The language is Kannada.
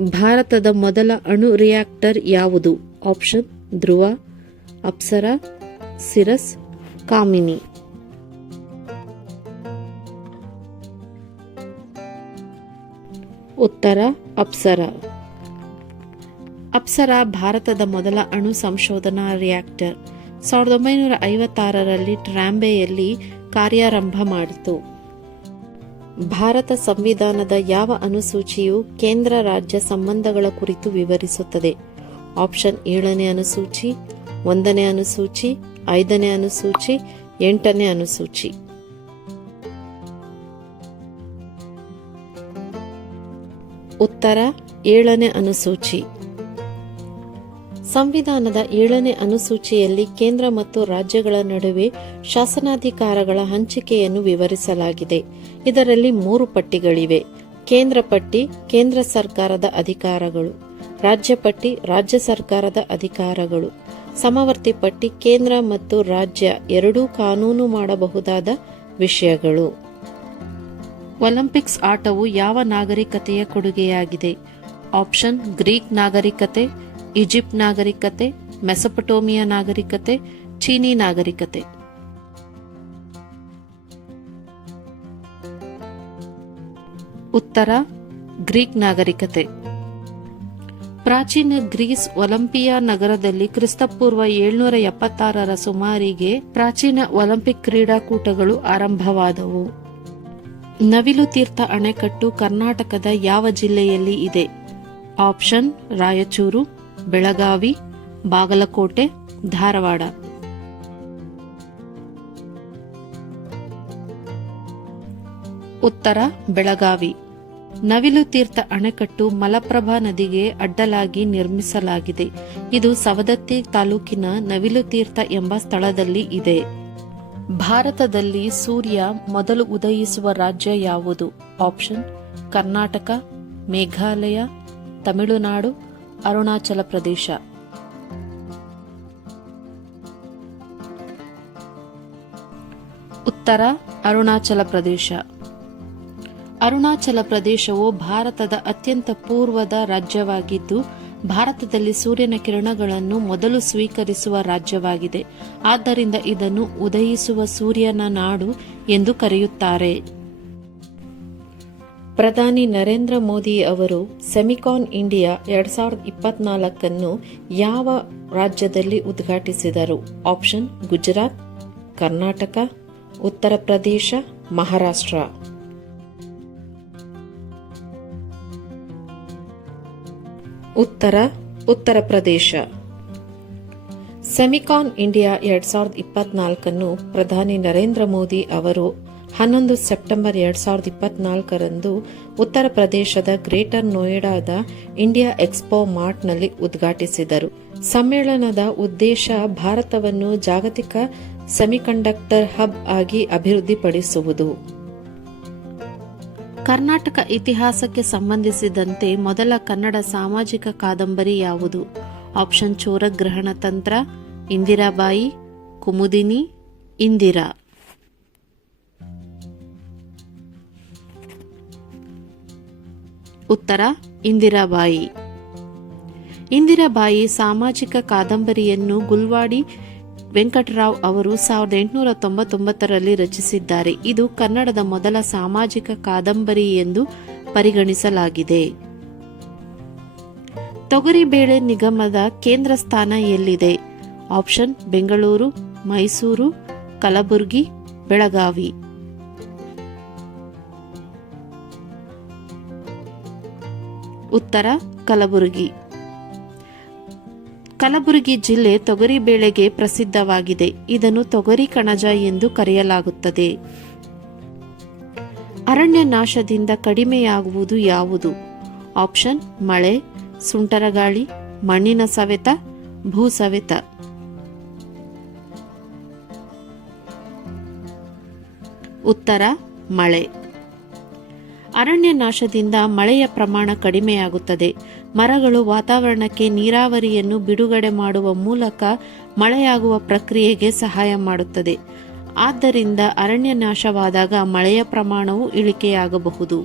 ಭಾರತದ ಮೊದಲ ಅಣು ರಿಯಾಕ್ಟರ್ ಯಾವುದು? ಆಪ್ಷನ್ ಧ್ರುವ, ಅಪ್ಸರಾ, ಸಿರಸ್, ಕಾಮಿನಿ. ಉತ್ತರ ಅಪ್ಸರಾ. ಅಪ್ಸರಾ ಭಾರತದ ಮೊದಲ ಅಣು ಸಂಶೋಧನಾ ರಿಯಾಕ್ಟರ್ 1956ರಲ್ಲಿ ಟ್ರಾಂಬೆಯಲ್ಲಿ ಕಾರ್ಯಾರಂಭ ಮಾಡಿತು. ಭಾರತ ಸಂವಿಧಾನದ ಯಾವ ಅನುಸೂಚಿಯು ಕೇಂದ್ರ ರಾಜ್ಯ ಸಂಬಂಧಗಳ ಕುರಿತು ವಿವರಿಸುತ್ತದೆ? ಆಪ್ಷನ್ 7ನೇ ಅನುಸೂಚಿ, 1ನೇ ಅನುಸೂಚಿ, 5ನೇ ಅನುಸೂಚಿ, 8ನೇ ಅನುಸೂಚಿ. ಉತ್ತರ 7ನೇ ಅನುಸೂಚಿ. ಸಂವಿಧಾನದ 7ನೇ ಅನುಸೂಚಿಯಲ್ಲಿ ಕೇಂದ್ರ ಮತ್ತು ರಾಜ್ಯಗಳ ನಡುವೆ ಶಾಸನಾಧಿಕಾರಗಳ ಹಂಚಿಕೆಯನ್ನು ವಿವರಿಸಲಾಗಿದೆ. ಇದರಲ್ಲಿ 3 ಪಟ್ಟಿಗಳಿವೆ. ಕೇಂದ್ರ ಪಟ್ಟಿ ಕೇಂದ್ರ ಸರ್ಕಾರದ ಅಧಿಕಾರಗಳು, ರಾಜ್ಯ ಪಟ್ಟಿ ರಾಜ್ಯ ಸರ್ಕಾರದ ಅಧಿಕಾರಗಳು, ಸಮವರ್ತಿ ಪಟ್ಟಿ ಕೇಂದ್ರ ಮತ್ತು ರಾಜ್ಯ ಎರಡೂ ಕಾನೂನು ಮಾಡಬಹುದಾದ ವಿಷಯಗಳು. ಒಲಿಂಪಿಕ್ಸ್ ಆಟವು ಯಾವ ನಾಗರಿಕತೆಯ ಕೊಡುಗೆಯಾಗಿದೆ? ಆಪ್ಷನ್ ಗ್ರೀಕ್ ನಾಗರಿಕತೆ, ಈಜಿಪ್ಟ್ ನಾಗರಿಕತೆ, ಮೆಸೊಪೊಟೇಮಿಯಾ ನಾಗರಿಕತೆ, ಚೀನಿ ನಾಗರಿಕತೆ. ಉತ್ತರ ಗ್ರೀಕ್ ನಾಗರಿಕತೆ. ಪ್ರಾಚೀನ ಗ್ರೀಸ್ ಒಲಿಂಪಿಯಾ ನಗರದಲ್ಲಿ ಕ್ರಿಸ್ತಪೂರ್ವ 776ರ ಸುಮಾರಿಗೆ ಪ್ರಾಚೀನ ಒಲಿಂಪಿಕ್ ಕ್ರೀಡಾಕೂಟಗಳು ಆರಂಭವಾದವು. ನವಿಲು ತೀರ್ಥ ಅಣೆಕಟ್ಟು ಕರ್ನಾಟಕದ ಯಾವ ಜಿಲ್ಲೆಯಲ್ಲಿ ಇದೆ? ಆಪ್ಷನ್ ರಾಯಚೂರು, ಬೆಳಗಾವಿ, ಬಾಗಲಕೋಟೆ, ಧಾರವಾಡ. ಉತ್ತರ ಬೆಳಗಾವಿ. ನವಿಲು ತೀರ್ಥ ಅಣೆಕಟ್ಟು ಮಲಪ್ರಭಾ ನದಿಗೆ ಅಡ್ಡಲಾಗಿ ನಿರ್ಮಿಸಲಾಗಿದೆ. ಇದು ಸವದತ್ತಿ ತಾಲೂಕಿನ ನವಿಲು ತೀರ್ಥ ಎಂಬ ಸ್ಥಳದಲ್ಲಿ ಇದೆ. ಭಾರತದಲ್ಲಿ ಸೂರ್ಯ ಮೊದಲು ಉದಯಿಸುವ ರಾಜ್ಯ ಯಾವುದು? ಆಪ್ಷನ್ ಕರ್ನಾಟಕ, ಮೇಘಾಲಯ, ತಮಿಳುನಾಡು, ಅರುಣಾಚಲ ಪ್ರದೇಶ. ಉತ್ತರ ಅರುಣಾಚಲ ಪ್ರದೇಶ. ಅರುಣಾಚಲ ಪ್ರದೇಶವು ಭಾರತದ ಅತ್ಯಂತ ಪೂರ್ವದ ರಾಜ್ಯವಾಗಿದ್ದು ಭಾರತದಲ್ಲಿ ಸೂರ್ಯನ ಕಿರಣಗಳನ್ನು ಮೊದಲು ಸ್ವೀಕರಿಸುವ ರಾಜ್ಯವಾಗಿದೆ. ಆದ್ದರಿಂದ ಇದನ್ನು ಉದಯಿಸುವ ಸೂರ್ಯನ ನಾಡು ಎಂದು ಕರೆಯುತ್ತಾರೆ. ಪ್ರಧಾನಿ ನರೇಂದ್ರ ಮೋದಿ ಅವರು ಸೆಮಿಕಾನ್ ಇಂಡಿಯಾ 2024 ಯಾವ ರಾಜ್ಯದಲ್ಲಿ ಉದ್ಘಾಟಿಸಿದರು? Option Gujarat, Karnataka, Uttar Pradesh, Maharashtra. Uttar Pradesh. Semicon India 2024 ಪ್ರಧಾನಿ ನರೇಂದ್ರ ಮೋದಿ ಅವರು 11 ಸೆಪ್ಟೆಂಬರ್ 2024 ಉತ್ತರ ಪ್ರದೇಶದ ಗ್ರೇಟರ್ ನೋಯ್ಡಾದ ಇಂಡಿಯಾ ಎಕ್ಸ್ಪೋ ಮಾರ್ಟ್ನಲ್ಲಿ ಉದ್ಘಾಟಿಸಿದರು. ಸಮ್ಮೇಳನದ ಉದ್ದೇಶ ಭಾರತವನ್ನು ಜಾಗತಿಕ ಸೆಮಿಕಂಡಕ್ಟರ್ ಹಬ್ ಆಗಿ ಅಭಿವೃದ್ಧಿಪಡಿಸುವುದು. ಕರ್ನಾಟಕ ಇತಿಹಾಸಕ್ಕೆ ಸಂಬಂಧಿಸಿದಂತೆ ಮೊದಲ ಕನ್ನಡ ಸಾಮಾಜಿಕ ಕಾದಂಬರಿ ಯಾವುದು? ಆಪ್ಷನ್ ಚೋರಗ್ರಹಣ ತಂತ್ರ, ಇಂದಿರಾಬಾಯಿ, ಕುಮುದಿನಿ, ಇಂದಿರಾ. ಉತ್ತರ ಇಂದಿರಾಬಾಯಿ. ಇಂದಿರಾಬಾಯಿ ಸಾಮಾಜಿಕ ಕಾದಂಬರಿಯನ್ನು ಗುಲ್ವಾಡಿ ವೆಂಕಟರಾವ್ ಅವರು 1899ರಲ್ಲಿ ರಚಿಸಿದ್ದಾರೆ. ಇದು ಕನ್ನಡದ ಮೊದಲ ಸಾಮಾಜಿಕ ಕಾದಂಬರಿ ಎಂದು ಪರಿಗಣಿಸಲಾಗಿದೆ. ತೊಗರಿಬೇಳೆ ನಿಗಮದ ಕೇಂದ್ರ ಸ್ಥಾನ ಎಲ್ಲಿದೆ? ಆಪ್ಷನ್ ಬೆಂಗಳೂರು, ಮೈಸೂರು, ಕಲಬುರಗಿ, ಬೆಳಗಾವಿ. ಉತ್ತರ ಕಲಬುರಗಿ. ಕಲಬುರಗಿ ಜಿಲ್ಲೆ ತೊಗರಿಬೇಳೆಗೆ ಪ್ರಸಿದ್ಧವಾಗಿದೆ. ಇದನ್ನು ತೊಗರಿ ಕಣಜ ಎಂದು ಕರೆಯಲಾಗುತ್ತದೆ. ಅರಣ್ಯ ನಾಶದಿಂದ ಕಡಿಮೆಯಾಗುವುದು ಯಾವುದು? ಆಪ್ಷನ್ ಮಳೆ, ಸುಂಟರಗಾಳಿ, ಮಣ್ಣಿನ ಸವೆತ, ಭೂ ಸವೆತ. ಉತ್ತರ ಮಳೆ. ಅರಣ್ಯ ನಾಶದಿಂದ ಮಳೆಯ ಪ್ರಮಾಣ ಕಡಿಮೆಯಾಗುತ್ತದೆ. ಮರಗಳು ವಾತಾವರಣಕ್ಕೆ ನೀರಾವರಿಯನ್ನು ಬಿಡುಗಡೆ ಮಾಡುವ ಮೂಲಕ ಮಳೆಯಾಗುವ ಪ್ರಕ್ರಿಯೆಗೆ ಸಹಾಯ ಮಾಡುತ್ತದೆ. ಆದ್ದರಿಂದ ಅರಣ್ಯ ನಾಶವಾದಾಗ ಮಳೆಯ ಪ್ರಮಾಣವು ಇಳಿಕೆಯಾಗಬಹುದು.